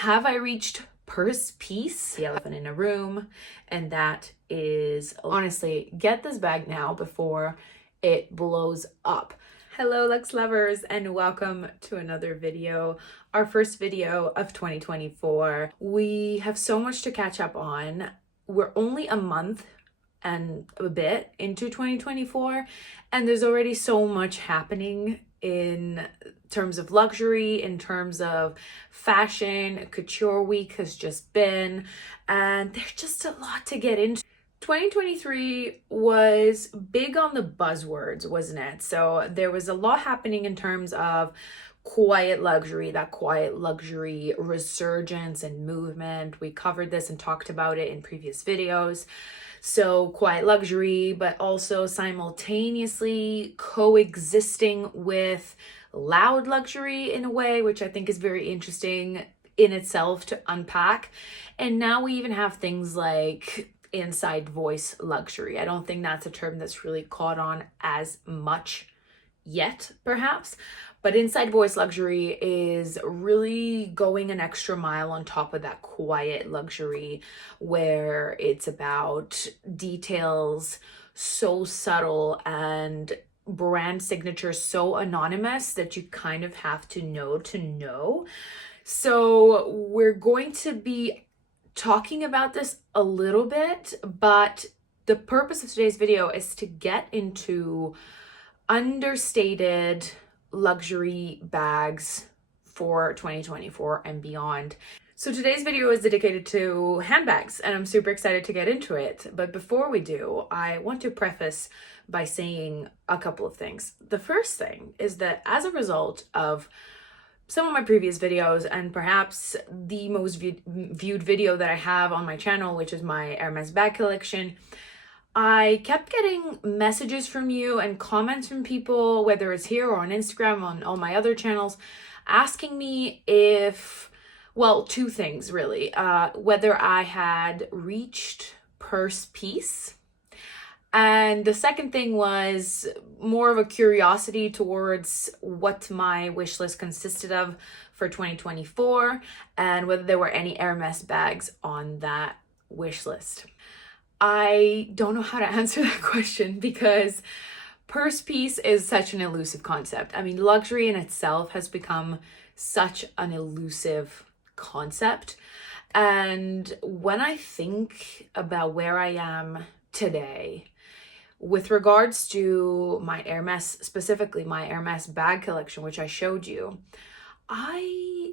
Have I reached purse peace? The elephant in a room, and that is honestly, get this bag now before it blows up. Hello luxe lovers, and welcome to another video, our first video of 2024. We have so much to catch up on. We're only a month and a bit into 2024, and there's already so much happening in terms of luxury, in terms of fashion. Couture week has just been, and there's just a lot to get into. 2023 was big on the buzzwords, wasn't it? So there was a lot happening in terms of quiet luxury, that quiet luxury resurgence and movement. We covered this and talked about it in previous videos. So quiet luxury, but also simultaneously coexisting with loud luxury in a way, which I think is very interesting in itself to unpack. And now we even have things like inside voice luxury. I don't think that's a term that's really caught on as much yet, perhaps. But inside voice luxury is really going an extra mile on top of that quiet luxury, where it's about details so subtle and brand signatures so anonymous that you kind of have to know. So we're going to be talking about this a little bit, but the purpose of today's video is to get into understated luxury bags for 2024 and beyond. So today's video is dedicated to handbags, and I'm super excited to get into it. But before we do, I want to preface by saying a couple of things. The first thing is that as a result of some of my previous videos, and perhaps the most viewed video that I have on my channel, which is my Hermes bag collection, I kept getting messages from you and comments from people, whether it's here or on Instagram, on all my other channels, asking me if, well, two things really, whether I had reached purse peace. And the second thing was more of a curiosity towards what my wish list consisted of for 2024 and whether there were any Hermes bags on that wish list. I don't know how to answer that question because purse peace is such an elusive concept. I mean, luxury in itself has become such an elusive concept. And when I think about where I am today, with regards to my Hermes, specifically my Hermes bag collection, which I showed you, I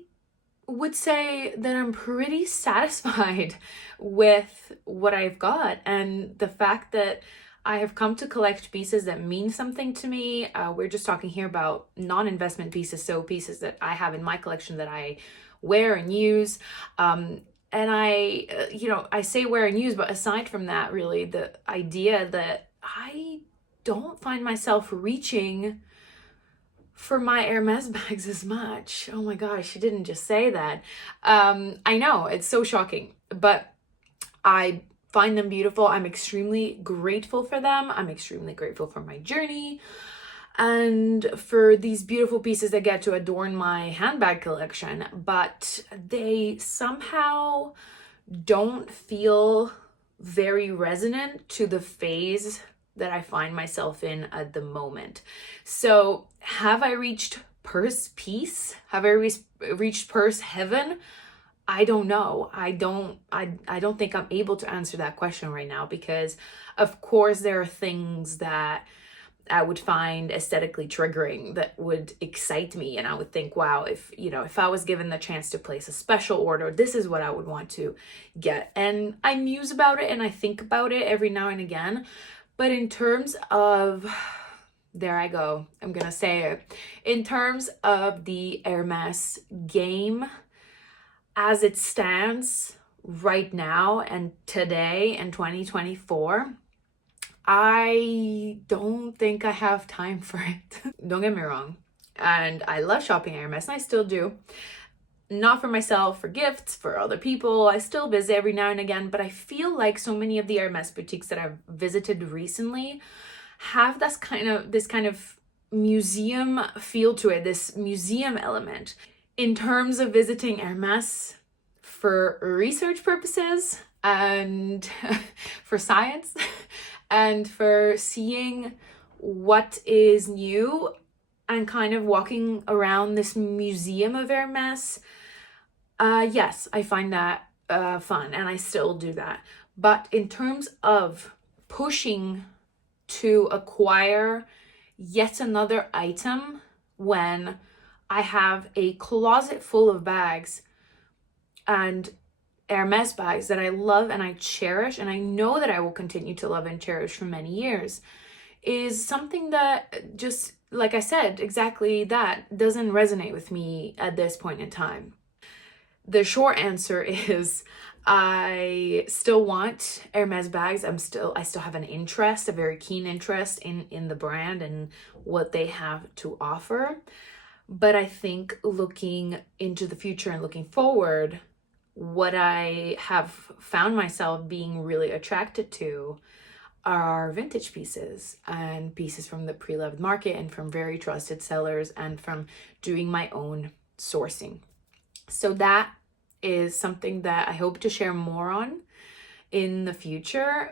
would say that I'm pretty satisfied with what I've got, and the fact that I have come to collect pieces that mean something to me. We're just talking here about non-investment pieces, so pieces that I have in my collection that I wear and use. And I say wear and use, but aside from that, really, the idea that I don't find myself reaching for my Hermes bags as much. Oh my gosh, she didn't just say that. I know, it's so shocking, but I find them beautiful. I'm extremely grateful for them. I'm extremely grateful for my journey and for these beautiful pieces that get to adorn my handbag collection, but they somehow don't feel very resonant to the phase that I find myself in at the moment. So have I reached purse peace? Have I reached purse heaven? I don't know. I don't think I'm able to answer that question right now, because of course there are things that I would find aesthetically triggering that would excite me, and I would think, wow, if I was given the chance to place a special order, this is what I would want to get. And I muse about it and I think about it every now and again. But in terms of, there I go, I'm gonna say it, in terms of the Hermes game as it stands right now and today in 2024, I don't think I have time for it. Don't get me wrong. And I love shopping at Hermes, and I still do. Not for myself, for gifts, for other people. I still visit every now and again, but I feel like so many of the Hermes boutiques that I've visited recently have this kind of museum feel to it, this museum element. In terms of visiting Hermes, for research purposes and for science and for seeing what is new and kind of walking around this museum of Hermes. Yes, I find that fun, and I still do that. But in terms of pushing to acquire yet another item when I have a closet full of bags and Hermes bags that I love and I cherish, and I know that I will continue to love and cherish for many years, is something that just, like I said, exactly that doesn't resonate with me at this point in time. The short answer is I still want Hermes bags. I still have an interest, a very keen interest in the brand and what they have to offer. But I think looking into the future and looking forward, what I have found myself being really attracted to are vintage pieces and pieces from the pre-loved market and from very trusted sellers and from doing my own sourcing. So that is something that I hope to share more on in the future.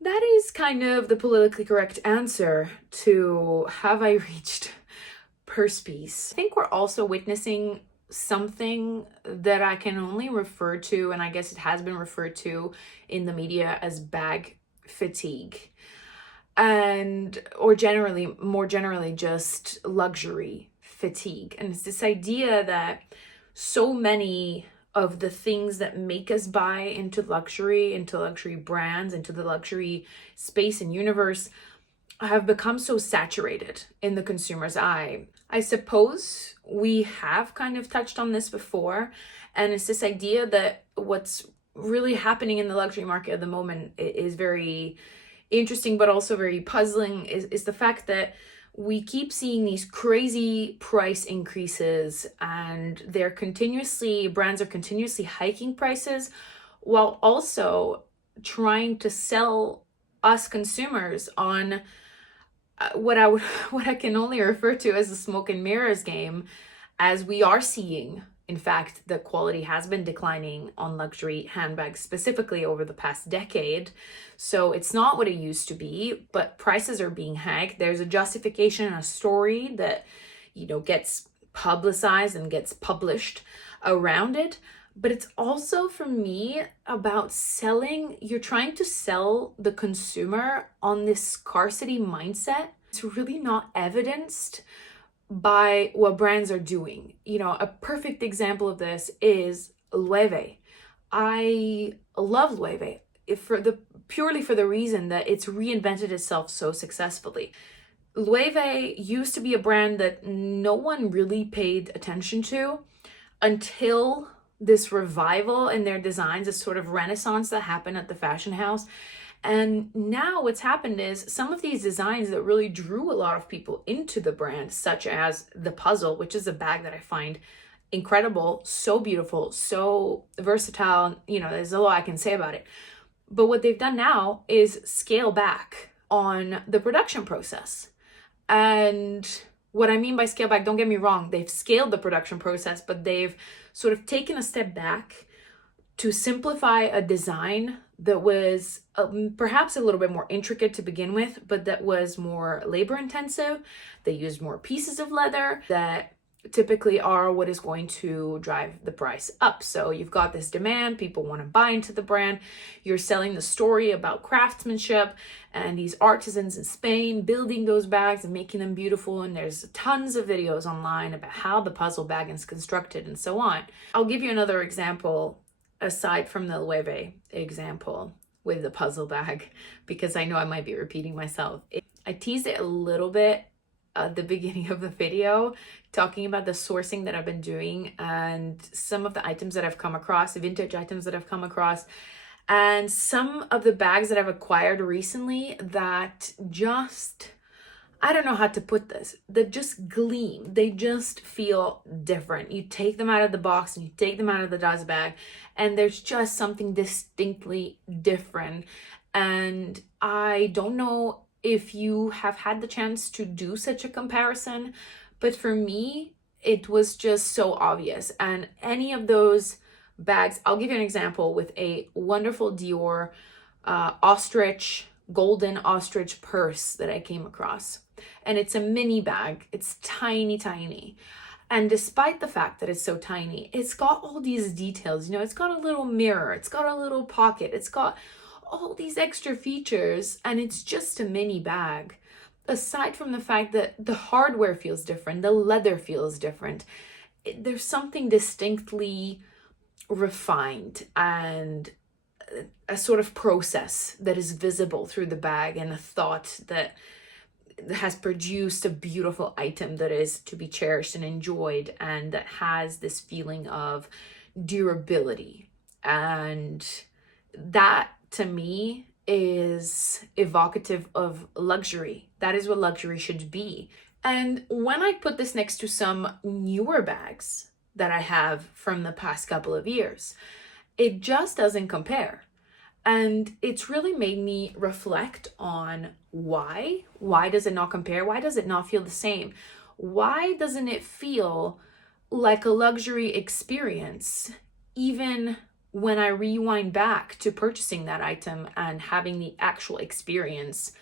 That is kind of the politically correct answer to have I reached purse piece. I think we're also witnessing something that I can only refer to, and I guess it has been referred to in the media as bag fatigue, and or more generally just luxury fatigue. And it's this idea that so many of the things that make us buy into luxury brands, into the luxury space and universe have become so saturated in the consumer's eye. I suppose we have kind of touched on this before, and it's this idea that what's really happening in the luxury market at the moment is very interesting, but also very puzzling, is the fact that we keep seeing these crazy price increases, and brands are continuously hiking prices while also trying to sell us consumers on what I can only refer to as a smoke and mirrors game, as we are seeing, in fact, the quality has been declining on luxury handbags specifically over the past decade. So it's not what it used to be, but prices are being hiked. There's a justification and a story that, gets publicized and gets published around it. But it's also, for me, about you're trying to sell the consumer on this scarcity mindset. It's really not evidenced by what brands are doing. A perfect example of this is Loewe. I love Loewe purely for the reason that it's reinvented itself so successfully. Loewe used to be a brand that no one really paid attention to until this revival in their designs, this sort of renaissance that happened at the fashion house. And now what's happened is some of these designs that really drew a lot of people into the brand, such as the Puzzle, which is a bag that I find incredible, so beautiful, so versatile. There's a lot I can say about it. But what they've done now is scale back on the production process. And what I mean by scale back, don't get me wrong, they've scaled the production process, but they've sort of taken a step back to simplify a design that was perhaps a little bit more intricate to begin with, but that was more labor intensive. They used more pieces of leather that typically are what is going to drive the price up. So you've got this demand, people want to buy into the brand. You're selling the story about craftsmanship and these artisans in Spain building those bags and making them beautiful. And there's tons of videos online about how the Puzzle bag is constructed and so on. I'll give you another example aside from the Loewe example with the Puzzle bag, because I know I might be repeating myself. I teased it a little bit at the beginning of the video, talking about the sourcing that I've been doing and some of the items that I've come across, the vintage items that I've come across, and some of the bags that I've acquired recently that just, I don't know how to put this, that just gleam. They just feel different. You take them out of the box and you take them out of the dust bag, and there's just something distinctly different. And I don't know if you have had the chance to do such a comparison, but for me, it was just so obvious. And any of those bags. I'll give you an example with a wonderful Dior ostrich, golden ostrich purse that I came across. And it's a mini bag. It's tiny, tiny. And despite the fact that it's so tiny, it's got all these details. You know, it's got a little mirror, it's got a little pocket, it's got all these extra features, and it's just a mini bag. Aside from the fact that the hardware feels different, the leather feels different, there's something distinctly refined and a sort of process that is visible through the bag, and a thought that has produced a beautiful item that is to be cherished and enjoyed, and that has this feeling of durability. And that, to me, is evocative of luxury. That is what luxury should be. And when I put this next to some newer bags that I have from the past couple of years, it just doesn't compare. And it's really made me reflect on why. Why does it not compare? Why does it not feel the same? Why doesn't it feel like a luxury experience, even when I rewind back to purchasing that item and having the actual experience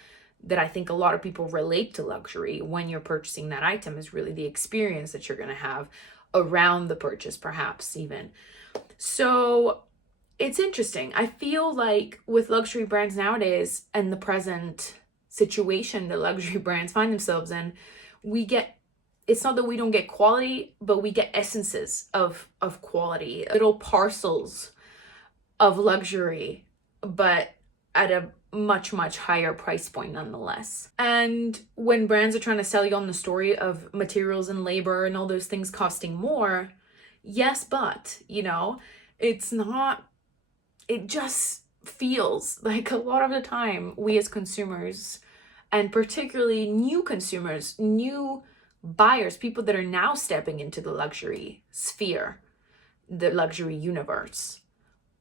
that I think a lot of people relate to luxury when you're purchasing that item, is really the experience that you're going to have around the purchase, perhaps even. So it's interesting. I feel like with luxury brands nowadays and the present situation that luxury brands find themselves in, it's not that we don't get quality, but we get essences of quality, little parcels of luxury, but at a much, much higher price point nonetheless. And when brands are trying to sell you on the story of materials and labor and all those things costing more, yes, but, you know, it's not, it just feels like a lot of the time we as consumers, and particularly new consumers, new buyers, people that are now stepping into the luxury sphere, the luxury universe,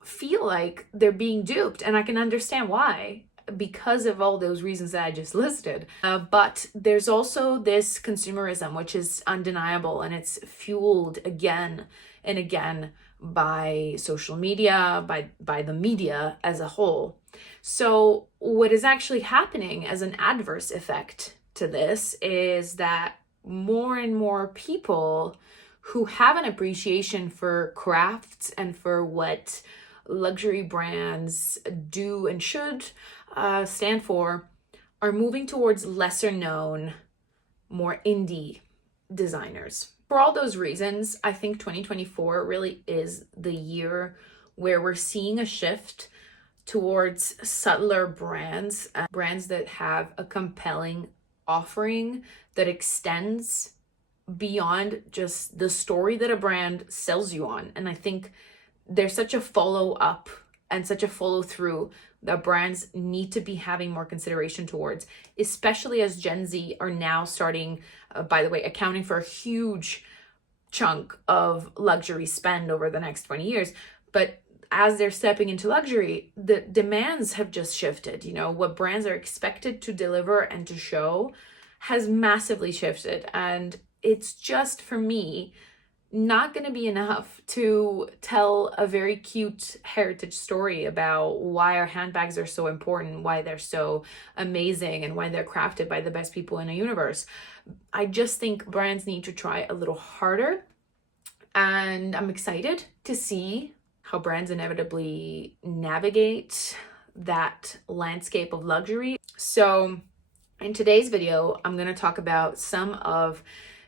feel like they're being duped. And I can understand why, because of all those reasons that I just listed. But there's also this consumerism, which is undeniable, and it's fueled again and again by social media, by the media as a whole. So what is actually happening as an adverse effect to this is that more and more people who have an appreciation for crafts and for what luxury brands do and should stand for are moving towards lesser known, more indie designers. For all those reasons, I think 2024 really is the year where we're seeing a shift towards subtler brands, brands that have a compelling offering that extends beyond just the story that a brand sells you on. And I think there's such a follow up and such a follow through that brands need to be having more consideration towards, especially as Gen Z are now starting, by the way, accounting for a huge chunk of luxury spend over the next 20 years. But as they're stepping into luxury, the demands have just shifted. You know, what brands are expected to deliver and to show has massively shifted. And it's just, for me, not going to be enough to tell a very cute heritage story about why our handbags are so important, why they're so amazing, and why they're crafted by the best people in the universe. I just think brands need to try a little harder. And I'm excited to see how brands inevitably navigate that landscape of luxury. So in today's video, I'm going to talk about some of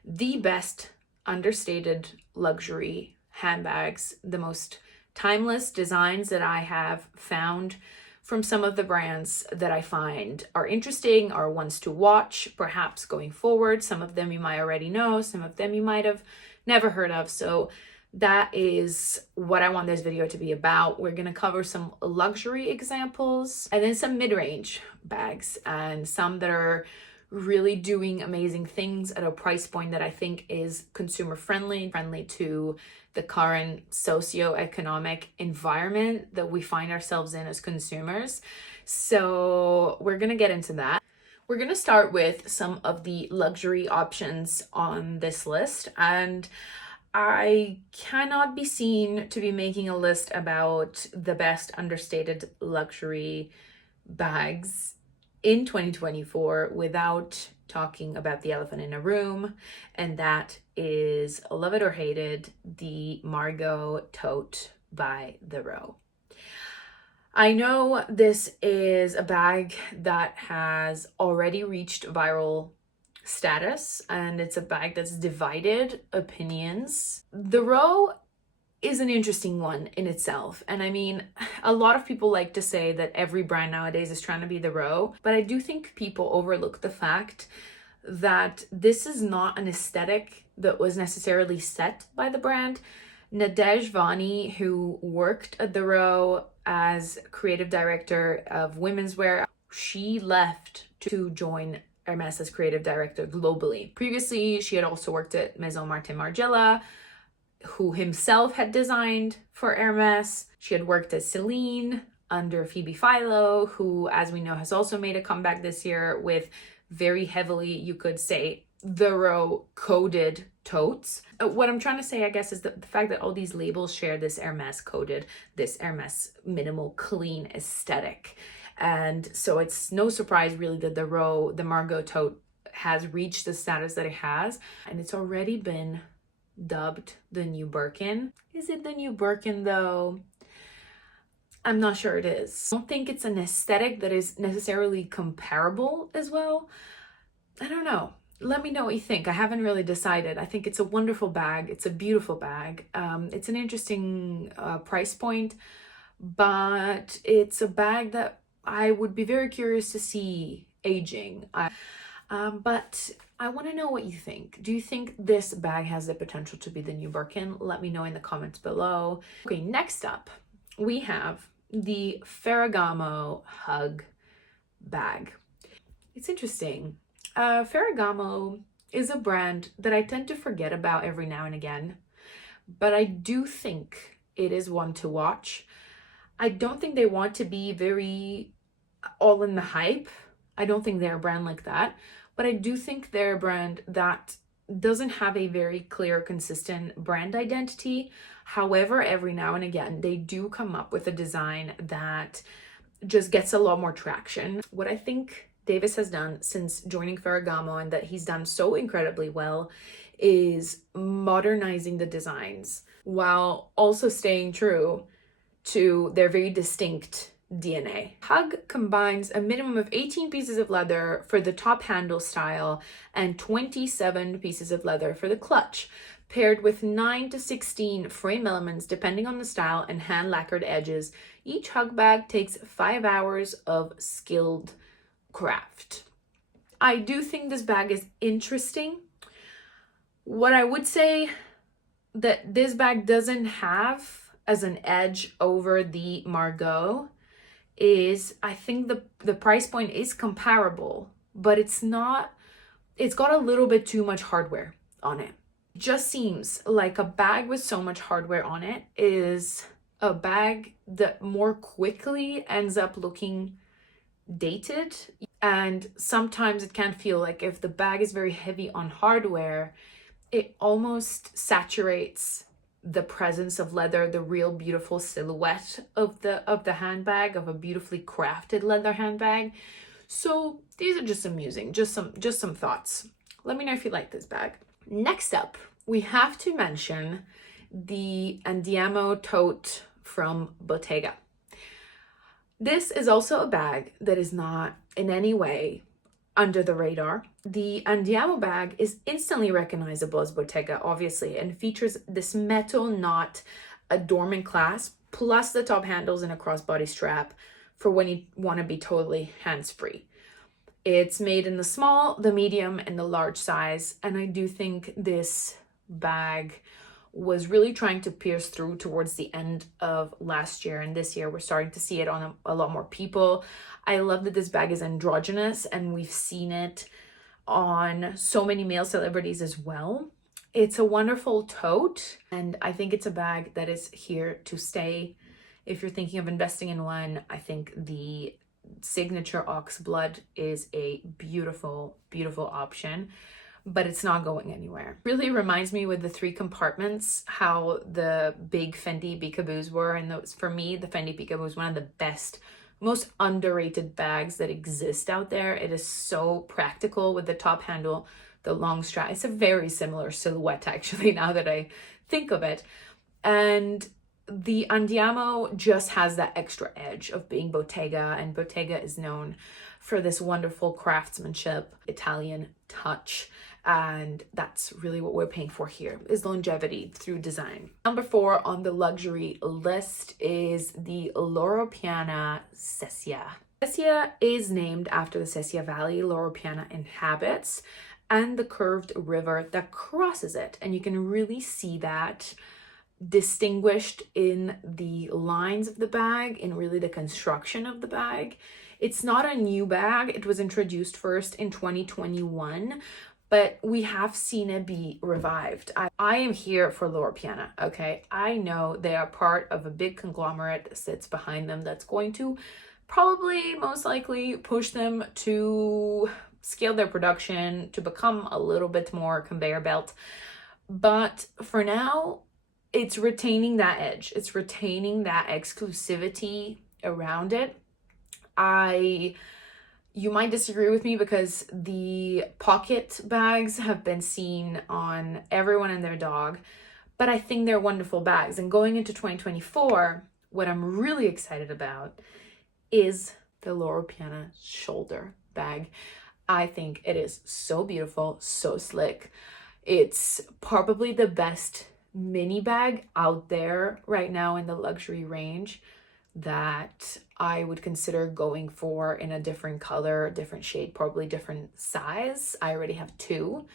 the best understated luxury handbags, the most timeless designs that I have found from some of the brands that I find are interesting, are ones to watch, perhaps going forward. Some of them you might already know, some of them you might have never heard of. So that is what I want this video to be about. We're going to cover some luxury examples and then some mid-range bags and some that are really doing amazing things at a price point that I think is consumer friendly to the current socioeconomic environment that we find ourselves in as consumers. So we're going to get into that. We're going to start with some of the luxury options on this list. And I cannot be seen to be making a list about the best understated luxury bags in 2024 without talking about the elephant in a room, and that is, love it or hate it, the Ando Tote by the Row. I know this is a bag that has already reached viral status, and it's a bag that's divided opinions. The Row is an interesting one in itself. And I mean, a lot of people like to say that every brand nowadays is trying to be the Row, but I do think people overlook the fact that this is not an aesthetic that was necessarily set by the brand. Nadej Vani, who worked at the Row as creative director of women's wear, she left to join Hermes as creative director globally. Previously, she had also worked at Maison Martin Margiela, who himself had designed for Hermes. She had worked at Celine under Phoebe Philo, who, as we know, has also made a comeback this year with very heavily, you could say, the Row coded totes. What I'm trying to say, I guess, is that the fact that all these labels share this Hermes coded, this Hermes minimal clean aesthetic. And so it's no surprise really that the Row, the Ando Tote, has reached the status that it has, and it's already been dubbed the new Birkin. Is it the new Birkin though? I'm not sure it is. I don't think it's an aesthetic that is necessarily comparable as well. I don't know. Let me know what you think. I haven't really decided. I think it's a wonderful bag. It's a beautiful bag. It's an interesting price point, but it's a bag that I would be very curious to see aging. But I want to know what you think. Do you think this bag has the potential to be the new Birkin? Let me know in the comments below. Okay, next up, we have the Ferragamo Hug bag. It's interesting. Ferragamo is a brand that I tend to forget about every now and again, but I do think it is one to watch. I don't think they want to be very all in the hype. I don't think they're a brand like that, but I do think they're a brand that doesn't have a very clear, consistent brand identity. However, every now and again, they do come up with a design that just gets a lot more traction. What I think Davis has done since joining Ferragamo, and that he's done so incredibly well, is modernizing the designs while also staying true to their very distinct DNA. Hug combines a minimum of 18 pieces of leather for the top handle style and 27 pieces of leather for the clutch, paired with 9 to 16 frame elements depending on the style and hand lacquered edges. Each Hug bag takes 5 hours of skilled craft. I do think this bag is interesting. What I would say that this bag doesn't have as an edge over the Margot is, I think the price point is comparable, but it's not, it's got a little bit too much hardware on it. It just seems like a bag with so much hardware on it is a bag that more quickly ends up looking dated. And sometimes it can feel like if the bag is very heavy on hardware, it almost saturates the presence of leather, the real beautiful silhouette of the handbag, of a beautifully crafted leather handbag. So these are just amusing, just some thoughts. Let me know if you like this bag. Next up, we have to mention the Ando Tote from Bottega. This is also a bag that is not in any way under the radar. The Andiamo bag is instantly recognizable as Bottega, obviously, and features this metal knot adornment clasp, plus the top handles and a crossbody strap for when you want to be totally hands-free. It's made in the small, the medium, and the large size, and I do think this bag was really trying to pierce through towards the end of last year, and this year we're starting to see it on a lot more people. I love that this bag is androgynous, and we've seen it on so many male celebrities as well. It's a wonderful tote, and I think it's a bag that is here to stay. If you're thinking of investing in one, I think the signature ox blood is a beautiful, beautiful option. but it's not going anywhere. Really reminds me with the 3 compartments how the big Fendi Peekaboos were, and those, for me, the Fendi Peekaboo is one of the best, most underrated bags that exist out there. It is so practical with the top handle, the long strap. It's a very similar silhouette actually, now that I think of it. And the Andiamo just has that extra edge of being Bottega, and Bottega is known for this wonderful craftsmanship, Italian touch, and that's really what we're paying for here, is longevity through design. Number 4 on the luxury list is the LOral Piana Sesia. Sesia is named after the Sesia Valley LOral Piana inhabits and the curved river that crosses it, and you can really see that distinguished in the lines of the bag, in really the construction of the bag. It's not a new bag. It was introduced first in 2021, but we have seen it be revived. I am here for LOral Piana, okay? I know they are part of a big conglomerate that sits behind them that's going to probably, most likely, push them to scale their production to become a little bit more conveyor belt. But for now, it's retaining that edge. It's retaining that exclusivity around it. You might disagree with me because the pocket bags have been seen on everyone and their dog, but I think they're wonderful bags. And going into 2024, what I'm really excited about is the LOral Piana shoulder bag. I think it is so beautiful, so slick. It's probably the best mini bag out there right now in the luxury range that I would consider going for in a different color, different shade, probably different size. I already have 2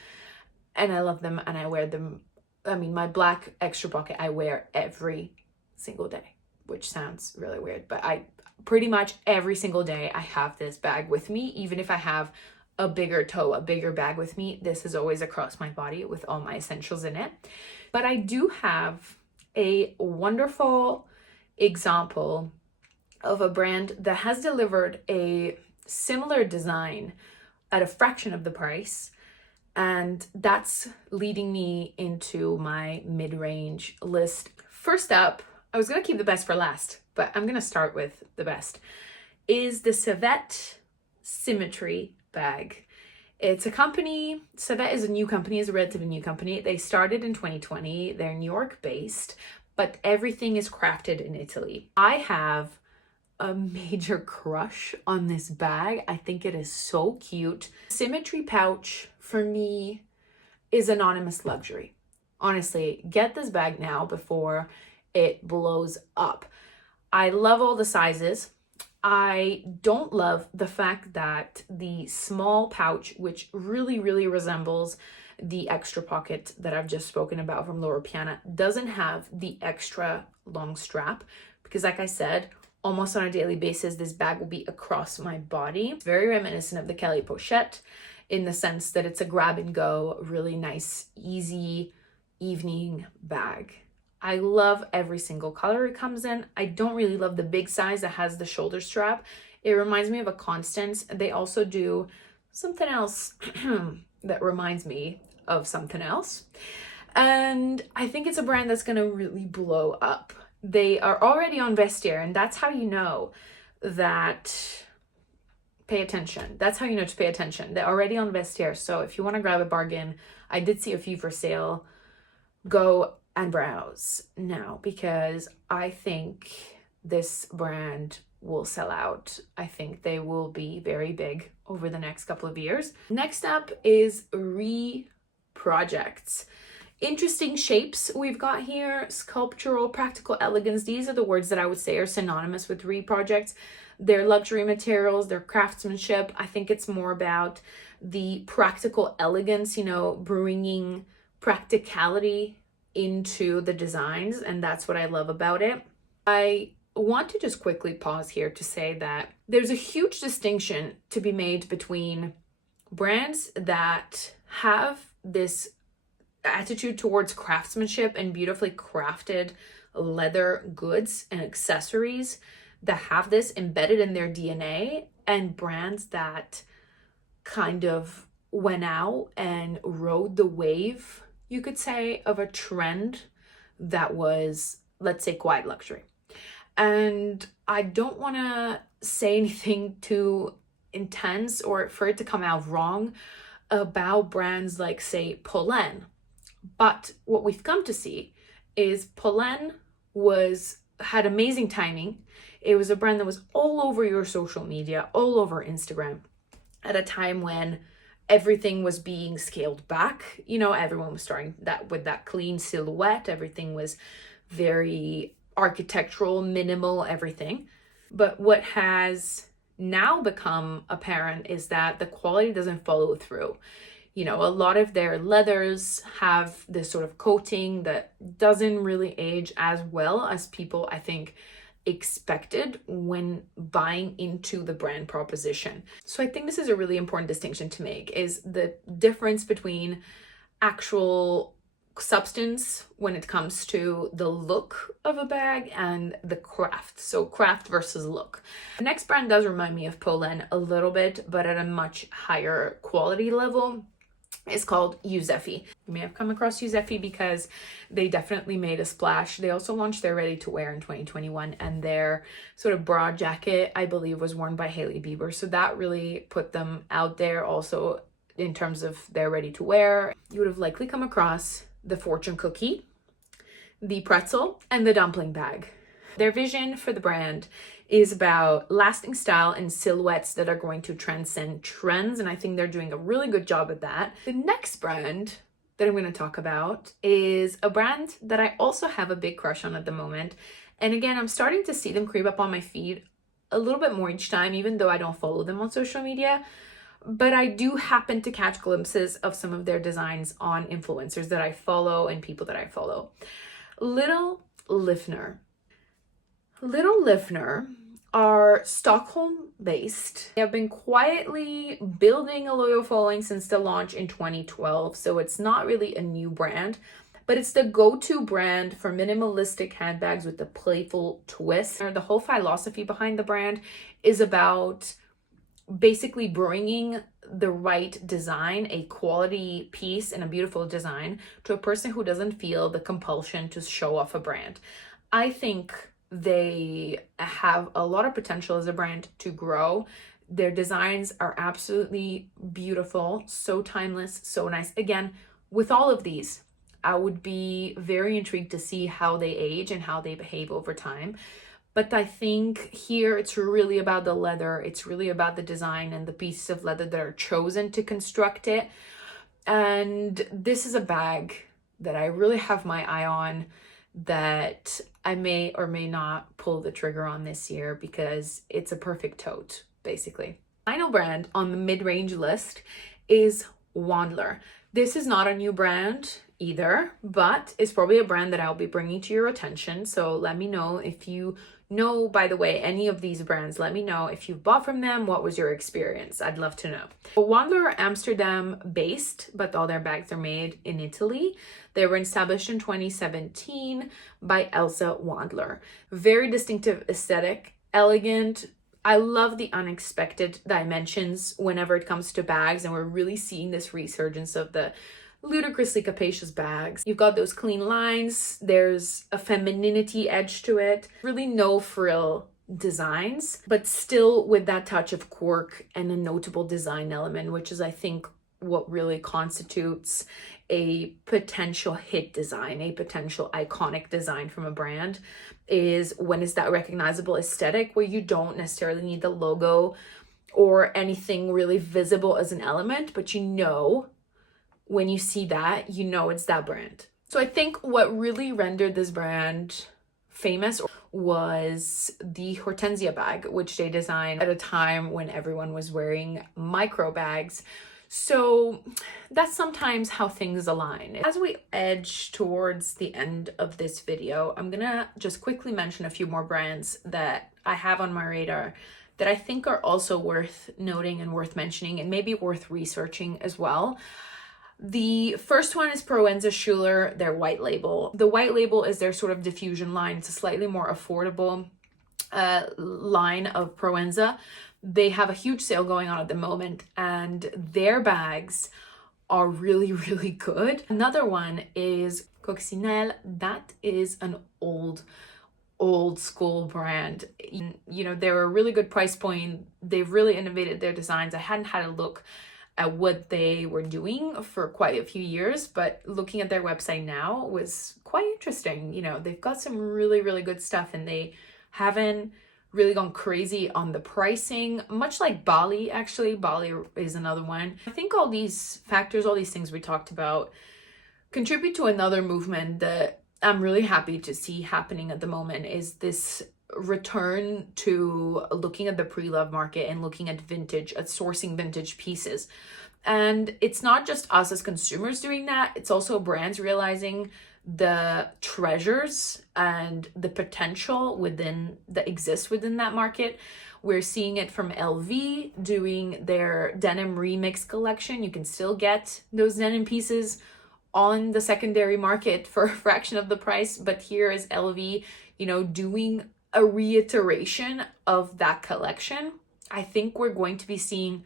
and I love them and I wear them. I mean, my black extra pocket I wear every single day, which sounds really weird, but I pretty much every single day I have this bag with me. Even if I have a bigger toe, a bigger bag with me, this is always across my body with all my essentials in it. But I do have a wonderful example of a brand that has delivered a similar design at a fraction of the price, and that's leading me into my mid-range list. First up, I was going to keep the best for last, but I'm going to start with the best, is the Sevette Symmetry bag. It's a company, Sevette is a new company, is a relatively new company. They started in 2020. They're New York based, but everything is crafted in Italy. I have a major crush on this bag. I think it is so cute. Symmetry pouch for me is anonymous luxury. Honestly, get this bag now before it blows up. I love all the sizes. I don't love the fact that the small pouch, which really, really resembles the extra pocket that I've just spoken about from LOral Piana, doesn't have the extra long strap, because like I said, almost on a daily basis, this bag will be across my body. It's very reminiscent of the Kelly Pochette in the sense that it's a grab and go, really nice, easy evening bag. I love every single color it comes in. I don't really love the big size that has the shoulder strap. It reminds me of a Constance. They also do something else that reminds me of something else. And I think it's a brand that's gonna really blow up. They are already on Vestiaire, and that's how you know that pay attention. That's how you know to pay attention. They're already on Vestiaire. So if you want to grab a bargain, I did see a few for sale. Go and browse now, because I think this brand will sell out. I think they will be very big over the next couple of years. Next up is projects. Interesting shapes we've got here, sculptural, practical elegance. These are the words that I would say are synonymous with projects. They're luxury materials, they're craftsmanship. I think it's more about the practical elegance, you know, bringing practicality into the designs, and that's what I love about it. I want to just quickly pause here to say that there's a huge distinction to be made between brands that have this attitude towards craftsmanship and beautifully crafted leather goods and accessories that have this embedded in their DNA, and brands that kind of went out and rode the wave, you could say, of a trend that was, let's say, quiet luxury. And I don't want to say anything too intense or for it to come out wrong about brands like, say, Polène. But what we've come to see is Polène had amazing timing. It was a brand that was all over your social media, all over Instagram, at a time when everything was being scaled back. You know, everyone was starting that with that clean silhouette. Everything was very architectural, minimal, everything. But what has now become apparent is that the quality doesn't follow through. You know, a lot of their leathers have this sort of coating that doesn't really age as well as people, I think, expected when buying into the brand proposition. So I think this is a really important distinction to make, is the difference between actual substance when it comes to the look of a bag and the craft. So craft versus look. The next brand does remind me of Polène a little bit, but at a much higher quality level. It's called Usei. You may have come across Usei because they definitely made a splash. They also launched their ready-to-wear in 2021, and their sort of bra jacket, I believe, was worn by Hailey Bieber. So that really put them out there also in terms of their ready-to-wear. You would have likely come across the fortune cookie, the pretzel, and the dumpling bag. Their vision for the brand is about lasting style and silhouettes that are going to transcend trends, and I think they're doing a really good job at that. The next brand that I'm going to talk about is a brand that I also have a big crush on at the moment. And again, I'm starting to see them creep up on my feed a little bit more each time, even though I don't follow them on social media. But I do happen to catch glimpses of some of their designs on influencers that I follow and people that I follow. Little Linder. Little Linder are Stockholm based. They have been quietly building a loyal following since the launch in 2012. So it's not really a new brand, but it's the go-to brand for minimalistic handbags with a playful twist. The whole philosophy behind the brand is about basically bringing the right design, a quality piece and a beautiful design, to a person who doesn't feel the compulsion to show off a brand. I think they have a lot of potential as a brand to grow. Their designs are absolutely beautiful, so timeless, so nice. Again, with all of these, I would be very intrigued to see how they age and how they behave over time. But I think here it's really about the leather. It's really about the design and the pieces of leather that are chosen to construct it. And this is a bag that I really have my eye on, that I may or may not pull the trigger on this year because it's a perfect tote, basically. Final brand on the mid-range list is Wandler. This is not a new brand either, but it's probably a brand that I'll be bringing to your attention. So let me know if you know, by the way, any of these brands. Let me know if you've bought from them. What was your experience? I'd love to know. Wandler are Amsterdam based, but all their bags are made in Italy. They were established in 2017 by Elsa Wandler. Very distinctive aesthetic, elegant. I love the unexpected dimensions whenever it comes to bags, and we're really seeing this resurgence of the ludicrously capacious bags. You've got those clean lines, there's a femininity edge to it, really no frill designs, but still with that touch of quirk and a notable design element, which is, I think, what really constitutes a potential hit design, a potential iconic design from a brand, is when it's that recognizable aesthetic where you don't necessarily need the logo or anything really visible as an element, but you know, when you see that, you know it's that brand. So I think what really rendered this brand famous was the Hortensia bag, which they designed at a time when everyone was wearing micro bags. So that's sometimes how things align. As we edge towards the end of this video, I'm gonna just quickly mention a few more brands that I have on my radar that I think are also worth noting and worth mentioning, and maybe worth researching as well. The first one is Proenza Schuler, their white label. The white label is their sort of diffusion line. It's a slightly more affordable line of Proenza, They have a huge sale going on at the moment, and their bags are really, really good. Another one is Coccinelle. That is an old school brand. You know, they're a really good price point. They've really innovated their designs. I hadn't had a look at what they were doing for quite a few years, but looking at their website now was quite interesting. You know, they've got some really, really good stuff, and they haven't really gone crazy on the pricing, much like Bali. Actually, Bali is another one. I think all these factors, all these things we talked about, contribute to another movement that I'm really happy to see happening at the moment, is this return to looking at the pre-love market and looking at vintage, at sourcing vintage pieces. And it's not just us as consumers doing that, it's also brands realizing the treasures and the potential that exists within that market. We're seeing it from LV doing their denim remix collection. You can still get those denim pieces on the secondary market for a fraction of the price, but here is LV, you know, doing a reiteration of that collection. I think we're going to be seeing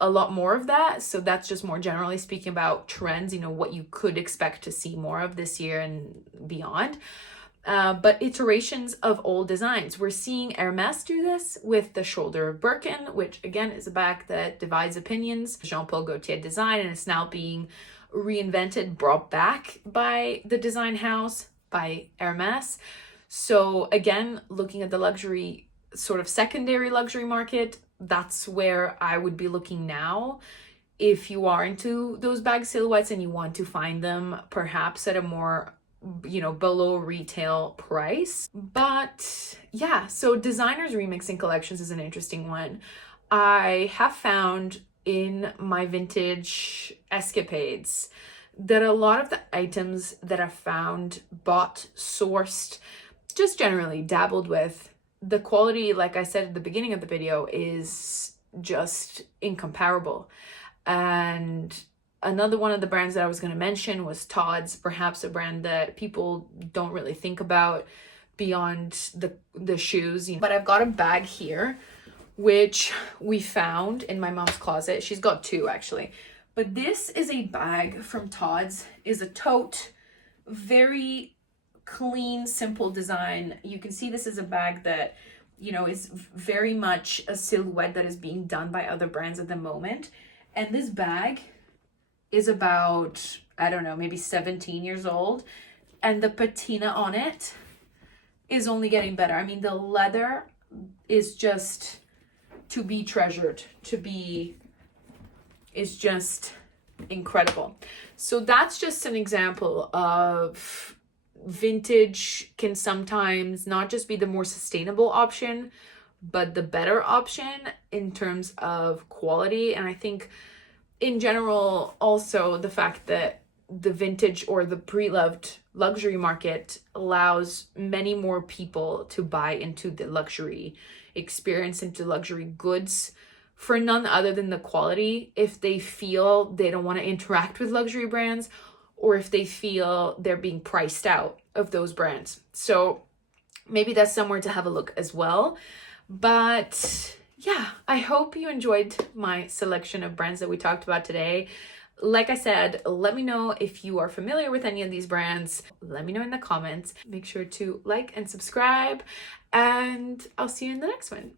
a lot more of that. So that's just more generally speaking about trends, you know, what you could expect to see more of this year and beyond. But iterations of old designs. We're seeing Hermès do this with the shoulder of Birkin, which again is a bag that divides opinions. Jean-Paul Gaultier design, and it's now being reinvented, brought back by the design house, by Hermès. So again, looking at the luxury, sort of secondary luxury market, that's where I would be looking now. If you are into those bag silhouettes and you want to find them perhaps at a more, you know, below retail price. But yeah, so designers remixing collections is an interesting one. I have found in my vintage escapades that a lot of the items that I've found, bought, sourced, just generally dabbled with, the quality, like I said at the beginning of the video, is just incomparable. And another one of the brands that I was going to mention was Tod's, perhaps a brand that people don't really think about beyond the shoes. But I've got a bag here, which we found in my mom's closet. She's got two actually. But this is a bag from Tod's, is a tote, very clean, simple design. You can see this is a bag that, you know, is very much a silhouette that is being done by other brands at the moment. And this bag is about, I don't know, maybe 17 years old. And the patina on it is only getting better. I mean, the leather is just to be treasured, is just incredible. So that's just an example of vintage can sometimes not just be the more sustainable option, but the better option in terms of quality. And I think in general, also the fact that the vintage or the pre-loved luxury market allows many more people to buy into the luxury experience, into luxury goods, for none other than the quality. If they feel they don't want to interact with luxury brands, or if they feel they're being priced out of those brands. So maybe that's somewhere to have a look as well. But yeah, I hope you enjoyed my selection of brands that we talked about today. Like I said, let me know if you are familiar with any of these brands. Let me know in the comments. Make sure to like and subscribe, and I'll see you in the next one.